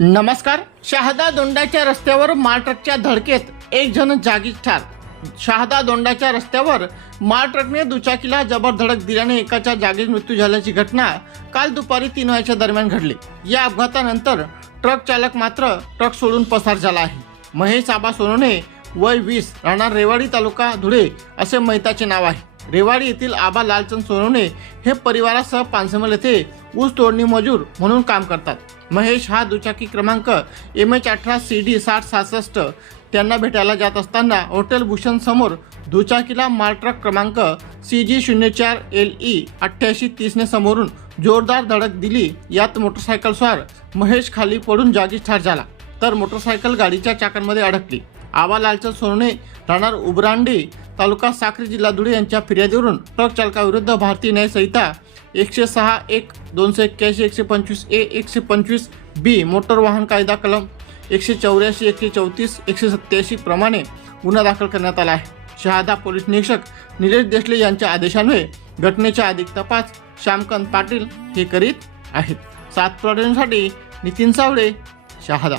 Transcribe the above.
नमस्कार. शहादा दोंडाच्या रस्त्यावर माल ट्रकच्या धडकेत एक जण जागीच ठार. शहादा दोंडाच्या रस्त्यावर माल ट्रकने दुचाकीला जबर धडक दिल्याने एकाच्या जागीच मृत्यू झाल्याची घटना काल दुपारी तीन वाजेच्या दरम्यान घडली. या अपघातानंतर ट्रक चालक मात्र ट्रक सोडून पसार झाला आहे. महेश आबा सोनोने वय वीस राहणार रेवाडी तालुका धुळे असे मैताचे नाव आहे. रेवाडी येथील आबा लालचंद सोनवणे हे परिवारासह पानसमल येथे ऊस तोडणी मजूर म्हणून काम करतात. महेश हा दुचाकी क्रमांक एम एच अठरा सी डी साठ सहासष्ट. त्यांना भेटायला जात असताना हॉटेल भूषण समोर दुचाकीला माल ट्रक क्रमांक सी जी शून्य चार एल ई अठ्ठ्याऐंशी तीसने समोरून जोरदार धडक दिली. यात मोटरसायकलस्वार महेश खाली पडून जागीच ठार झाला. तर मोटरसायकल गाडीच्या चाकांमध्ये अडकली. आबा लालचंद सोनवणे राहणार उबरांडी तालुका साक्री जिल्हा धुळे यांच्या फिर्यादीवरून ट्रक चालकाविरुद्ध भारतीय न्याय संहिता एकशे सहा एक दोनशे एक्क्याऐंशी एकशे पंचवीस ए एकशे पंचवीस बी मोटर वाहन कायदा कलम एकशे चौऱ्याऐंशी एकशे चौतीस एकशे सत्याऐंशी प्रमाणे गुन्हा दाखल करण्यात आला आहे. शहादा पोलीस निरीक्षक निलेश देशले यांच्या आदेशान्वये घटनेचा अधिक तपास श्यामकांत पाटील हे करीत आहेत. सात प्रॉडक्टसाठी नितीन सावळे शहादा.